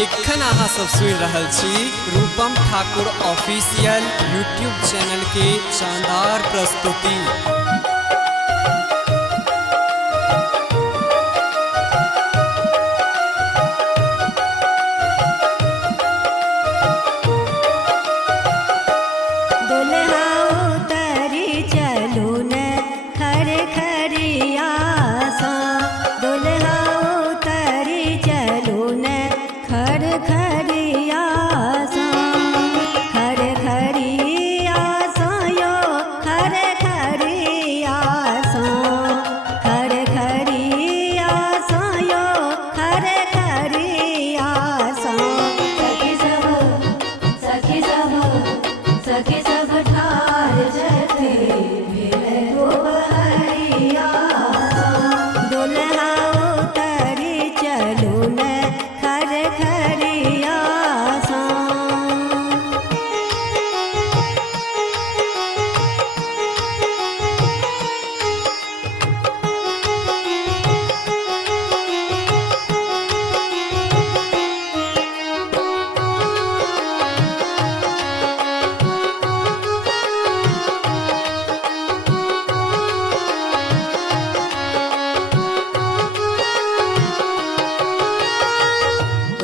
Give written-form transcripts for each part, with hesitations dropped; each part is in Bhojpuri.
एखन अहाँ सब सुन रहल छी रूपम ठाकुर ऑफिशियल यूट्यूब चैनल के शानदार प्रस्तुति।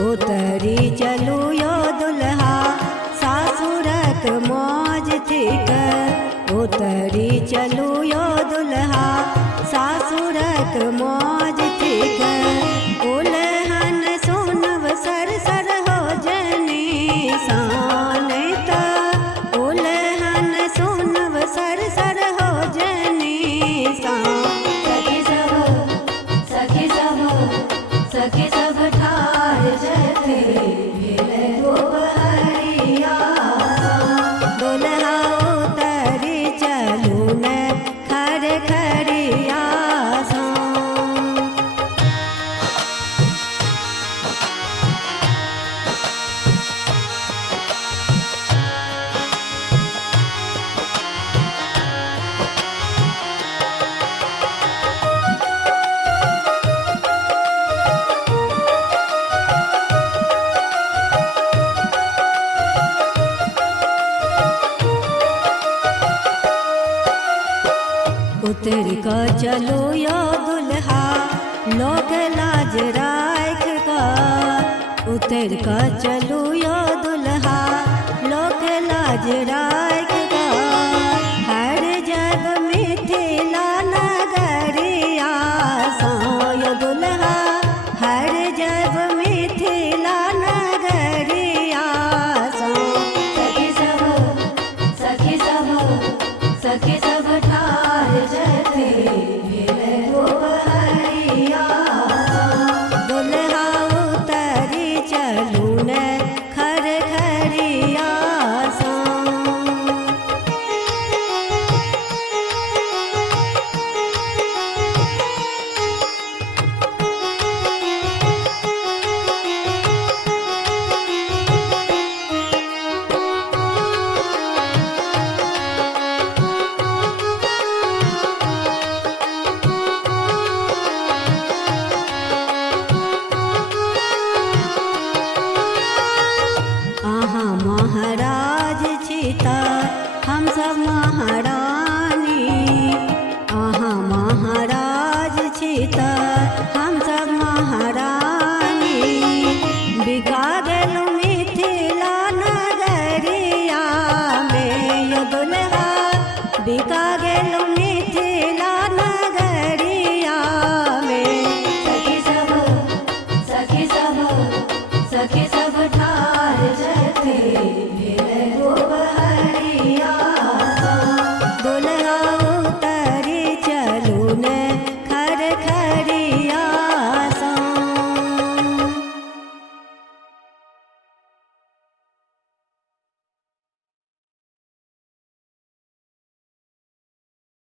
उतरी चलू यो दुल्हा सासुरक मौज थिक। उतरी चलू यो दुल्हा सासुरक मौज थिक। उलहन सुनब सर सर हो जनी शान त। उलहन सुनब सर सर हो जनी शान। सखी सब ठार जथे भेले दोपहरिया। दुल्हा उतरी चलू न खर खरिया सा। उतर का चलो यो दुल्हा लोक लाज राख का। उतर का चलो यो दुल्हा लोक लाज राख का। हर जग मिथिला नगरिया सा यो दुल्हा। हर जग मिथिला नगरिया सा। सखी सब ठार जथे भेले दोपहरिया। दुल्हा उतरी चलू न खर खरिया सा। महाराज छिता हम सब महारानी। आहाँ महाराज छिता हम सब महारानी। बिका गेलु मिथिला नगरिया में यो दुल्हा। बिका